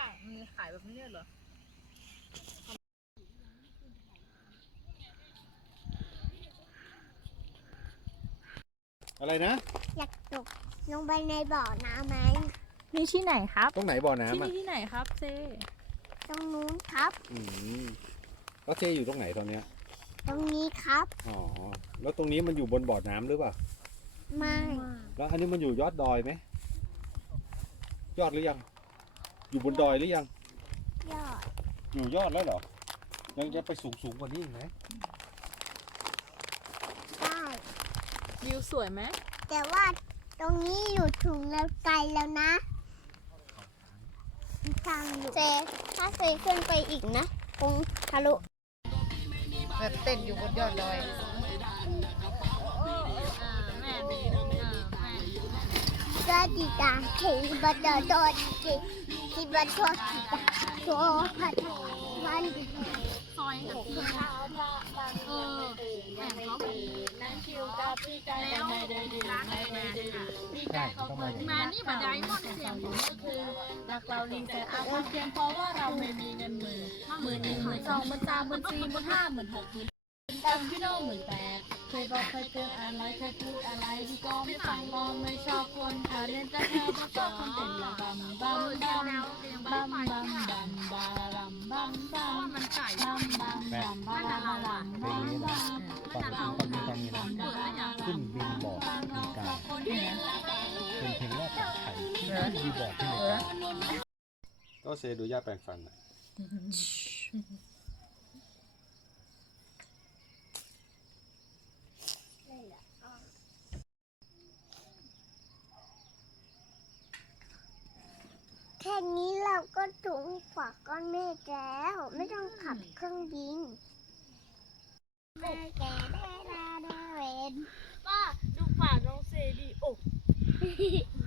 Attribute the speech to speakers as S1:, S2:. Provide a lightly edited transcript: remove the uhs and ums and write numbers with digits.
S1: มันขายแบบนี้เหรอ
S2: อะไรนะ
S3: อยากตกลงไปในบ่อน้ำไหม
S1: นี่ที่ไหนครับ
S2: ตรงไหนบ่อน้ำ
S1: ที่
S2: อ่ะ
S1: นี่ที่ไหนครับเซ
S3: ตรงนู้นครับ
S2: แล้วเจอยู่ตรงไหนตอนเนี้ย
S3: ตรงนี้ครับ
S2: อ๋อแล้วตรงนี้มันอยู่บนบ่อน้ำหรือเปล่า
S3: ไม่
S2: แล้วอันนี้มันอยู่ยอดดอยไหมยอดหรือยัง อยู่บนดอยหรือยัง
S3: ยอด
S2: อยู่ยอดแล้วเหรอยังจะไปสูงกว่านี้อีกไหม
S3: ได้
S1: วิวสวยไหม
S3: แต่ว่าตรงนี้อยู่ถึงแล้วไกลแล้วนะทางอยู่เจถ้าเคยขึ้นไปอีกนะคงทะลุ
S1: แบบเต้นอยู่บนยอดดอย
S3: ก็ดีตาที่บัดเดอร์โดดที่บัดโดดโดดพัดวันดี
S1: ซอยกับพี่นะแม่เขานั่งคิวกับพี่ใจแล้วร้านไหนมาค่ะ
S2: ใช่ต้องมาอย่างนี้
S1: มานี่มาได้หมดเสียงผมก็คือรักเราลิงแต่อาความเพียงเพราะว่าเราไม่มีเงินหมื่นหมื่นหนึ่งหมื่นสองหมื่นสามหมื่นสี่หมื่นห้าหมื่นหกหมื่นพี่โน้หมื่นแปดเคยบอกเคยเตือนอะไรเคยพูดอะไรที่ก็ไม่ฟังก็ไม่ชอบคนขาเล่นแต่แค่ก็ชอบคนเต้นละบัมบัมบัมบัมบัมบัมบาลัมบัมบัมมันไก่บัมบัมบัมบาลัมบัม
S2: เพลงนี้นะตอนนี้นะขึ้นบินบอร์ดอเมริกาเป็นเพลงแรกของไทยที่ขึ้นบินบอร์ดที่อเมริกาก็เซดูย่าแปลงฟันอ่ะ
S3: แค่นี้เราก็ถึงฝักก้อนเมฆแล้ว ไม่ต้องขับเครื่องบินแม่แกได้ลาได้เวน
S1: ป้าดูฝาน้องเซดีโอ้